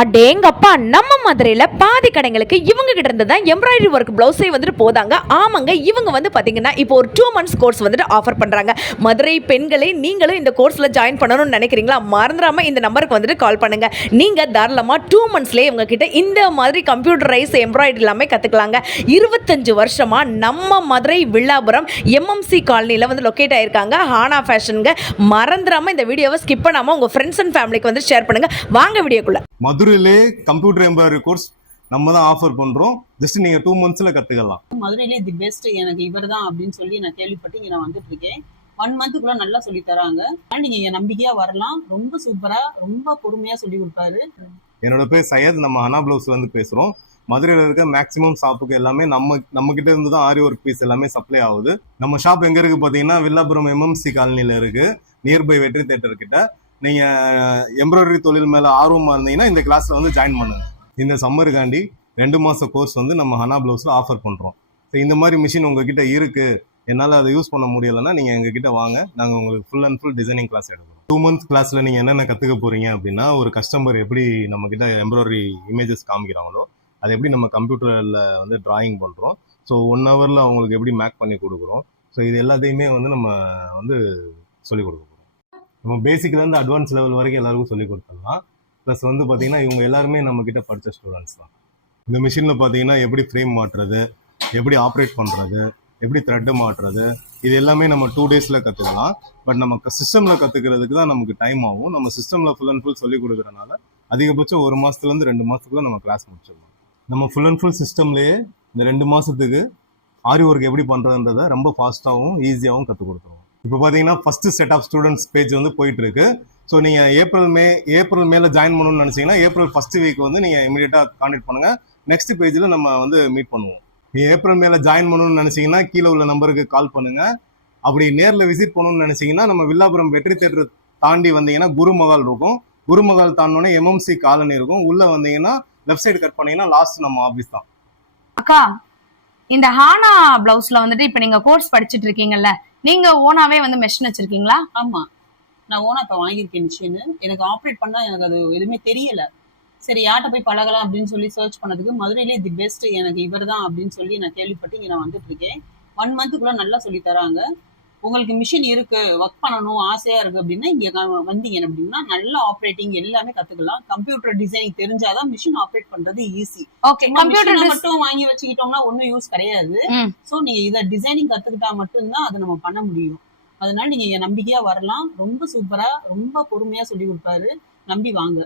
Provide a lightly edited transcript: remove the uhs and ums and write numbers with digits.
அடேங்கப்பா நம்ம மதுரையில பாதி கடைங்களுக்கு இவங்க கிட்ட இருந்து தான் எம்ப்ராய்டரி ஒர்க் பிளவுஸே வந்துட்டு போதாங்க. ஆமாங்க, இவங்க வந்து பாத்தீங்கன்னா இப்போ ஒரு 2 months கோர்ஸ் வந்துட்டு ஆஃபர் பண்றாங்க. மதுரை பெண்களே நீங்களும் இந்த கோர்ஸ்ல ஜாயின் பண்ணணும்னு நினைக்கிறீங்களா? மறந்துடாம இந்த நம்பருக்கு வந்துட்டு கால் பண்ணுங்க. நீங்க தாராளமா 2 monthsலயே இவங்க கிட்ட இந்த மாதிரி கம்ப்யூட்டரைஸ் எம்ப்ராய்டரி எல்லாமே கத்துக்கலாங்க. 25 வருஷமா நம்ம மதுரை வில்லாபுரம் எம்எம்சி காலனில வந்து லொக்கேட் ஆயிருக்காங்க ஹானா ஃபேஷனுங்க. மறந்துடாம இந்த வீடியோவை ஸ்கிப் பண்ணாம உங்க ஃப்ரெண்ட்ஸ் அண்ட் ஃபேமிலிக்கு வந்து ஷேர் பண்ணுங்க. வாங்க வீடியோக்குள்ள. மதுரையிலே கம்ப்யூட்டர் எம்ப்ராய்டரி கோர்ஸ் நம்ம தான் ஆஃபர் பண்றோம். ஜஸ்ட் நீங்க 2 monthsல கத்துக்கலாம். மதுரையிலே தி பெஸ்ட் எனக்கு இவர் தான் அப்படின்னு சொல்லி நான் கேள்விப்பட்டு இங்க நான் வந்துட்டு இருக்கேன். 1 monthக்குள்ள நல்லா சொல்லி தராங்க. நீங்க இங்க நம்பிக்கையா வரலாம். ரொம்ப சூப்பரா ரொம்ப பொறுமையா சொல்லி கொடுப்பாரு. என்னோட பேர் சையத். நம்ம ஹனா பிளவுஸ்ல இருந்து பேசுறோம். மதுரையில இருக்க மேக்ஸிமம் ஷாப்புக்கு எல்லாமே நம்ம கிட்ட இருந்து தான் ஆரி ஒர்க் பீஸ் எல்லாமே சப்ளை ஆகுது. நம்ம ஷாப் எங்க இருக்கு பாத்தீங்கன்னா வில்லாபுரம் எம்எம்சி காலனில இருக்கு, நியர்பை வெற்றி தியேட்டர் கிட்ட. நீங்க எம்ப்ராய்டரி தொழில் மேல ஆர்வமா இருந்தீங்கன்னா இந்த கிளாஸ்ல வந்து ஜாயின் பண்ணுங்க. இந்த சம்மருக்காண்டி 2 மாச கோர்ஸ் வந்து நம்ம ஹனா பிளவுஸ்ல ஆஃபர் பண்றோம். இந்த மாதிரி மிஷின் உங்ககிட்ட இருக்கு, என்னால அதை யூஸ் பண்ண முடியலைன்னா நீங்க எங்க கிட்ட வாங்க, நாங்க உங்களுக்கு full and full designing class எடுக்கிறோம். 2 months கிளாஸ்ல நீங்க என்னென்ன கத்துக்க போறீங்க அப்படின்னா, ஒரு கஸ்டமர் எப்படி நம்ம கிட்ட எம்ப்ராய்டரி இமேஜஸ் காமிக்கிறாங்களோ அதை எப்படி நம்ம கம்ப்யூட்டர்ல வந்து டிராயிங் பண்றோம். ஸோ 1 hourல அவங்களுக்கு எப்படி மேக் பண்ணி கொடுக்குறோம். ஸோ இது எல்லாத்தையுமே வந்து நம்ம வந்து சொல்லிக் கொடுக்குறோம். நம்ம பேசிக்லேருந்து அட்வான்ஸ் லெவல் வரைக்கும் எல்லாருக்கும் சொல்லிக் கொடுத்துடலாம். ப்ளஸ் வந்து பார்த்தீங்கன்னா இவங்க எல்லாருமே நம்ம கிட்ட படித்த ஸ்டூடெண்ட்ஸ் தான். இந்த மிஷினில் பார்த்தீங்கன்னா எப்படி ஃப்ரேம் மாட்டுறது, எப்படி ஆப்ரேட் பண்ணுறது, எப்படி த்ரெட்டு மாட்டுறது, இது எல்லாமே நம்ம 2 daysல கற்றுக்கலாம். பட் நம்ம சிஸ்டமில் கற்றுக்கிறதுக்கு தான் நமக்கு டைம் ஆகும். நம்ம சிஸ்டமில் ஃபுல் அண்ட் ஃபுல் சொல்லிக் கொடுக்குறதுனால அதிகபட்சம் 1 மாதத்துலேருந்து 2 மாதத்துக்குள்ள நம்ம கிளாஸ் முடிச்சிடலாம். நம்ம ஃபுல் அண்ட் ஃபுல் சிஸ்டம்லேயே இந்த 2 மாதத்துக்கு ஆரி ஒர்க் எப்படி பண்ணுறதுன்றதை ரொம்ப ஃபாஸ்ட்டாகவும் ஈஸியாகவும் கற்றுக் கொடுத்துருவோம். இப்போ பார்த்தீங்கன்னா first set of students page வந்து போயிட்டு இருக்கு. ஸோ நீங்கள் ஏப்ரல் மேல ஜாயின் பண்ணணும்னு நினச்சிங்கன்னா ஏப்ரல் ஃபர்ஸ்ட் வீக் வந்து நீங்கள் இமீடியட்டாக கான்டாக்ட் பண்ணுங்க. நெக்ஸ்ட் பேஜில் நம்ம வந்து மீட் பண்ணுவோம். நீங்கள் ஏப்ரல் மேல ஜாயின் பண்ணணும்னு நினச்சிங்கன்னா கீழே உள்ள நம்பருக்கு கால் பண்ணுங்க. அப்படி நேரில் விசிட் பண்ணணும்னு நினச்சிங்கன்னா நம்ம வில்லாபுரம் வெற்றி தியேட்டர் தாண்டி வந்தீங்கன்னா குருமகால் இருக்கும். குருமகால் தாண்டோன்னே எம்எம்சி காலனி இருக்கும். உள்ளே வந்தீங்கன்னா லெஃப்ட் சைடு கட் பண்ணீங்கன்னா லாஸ்ட் நம்ம ஆஃபீஸ் தான். அக்கா, இந்த ஹானா பிளவுஸ்ல வந்துட்டு இப்ப நீங்க கோர்ஸ் படிச்சுட்டு இருக்கீங்கல்ல, நீங்க ஓனாவே வந்து மெஷின் வச்சிருக்கீங்களா? ஆமா, நான் ஓனா இப்ப வாங்கியிருக்கேன் மிஷின். எனக்கு ஆப்ரேட் பண்ணா எனக்கு அது எதுவுமே தெரியல. சரி யார்கிட்ட போய் பழகலாம் அப்படின்னு சொல்லி சர்ச் பண்ணதுக்கு மதுரையிலே தி பெஸ்ட் எனக்கு இவர் தான் அப்படின்னு சொல்லி நான் கேள்விப்பட்டு இங்க நான் வந்துட்டு இருக்கேன். 1 monthக்குள்ள நல்லா சொல்லி தராங்க. உங்களுக்கு மிஷின் இருக்கு, ஒர்க் பண்ணணும் ஆசையா இருக்கு அப்படின்னா இங்க வந்தீங்க அப்படின்னா நல்லா ஆப்ரேட்டிங் எல்லாமே கத்துக்கலாம். கம்ப்யூட்டர் டிசைனிங் தெரிஞ்சாதான் மிஷின் ஆப்ரேட் பண்றது ஈஸி. ஓகே, கம்ப்யூட்டர் மட்டும் வாங்கி வச்சுக்கிட்டோம்னா ஒன்னும் யூஸ் கிடையாது. சோ நீங்க இத டிசைனிங் கத்துக்கிட்டா மட்டும்தான் அதை நம்ம பண்ண முடியும். அதனால நீங்க நம்பிக்கையா வரலாம். ரொம்ப சூப்பரா ரொம்ப பொறுமையா சொல்லி கொடுப்பாரு. நம்பி வாங்க.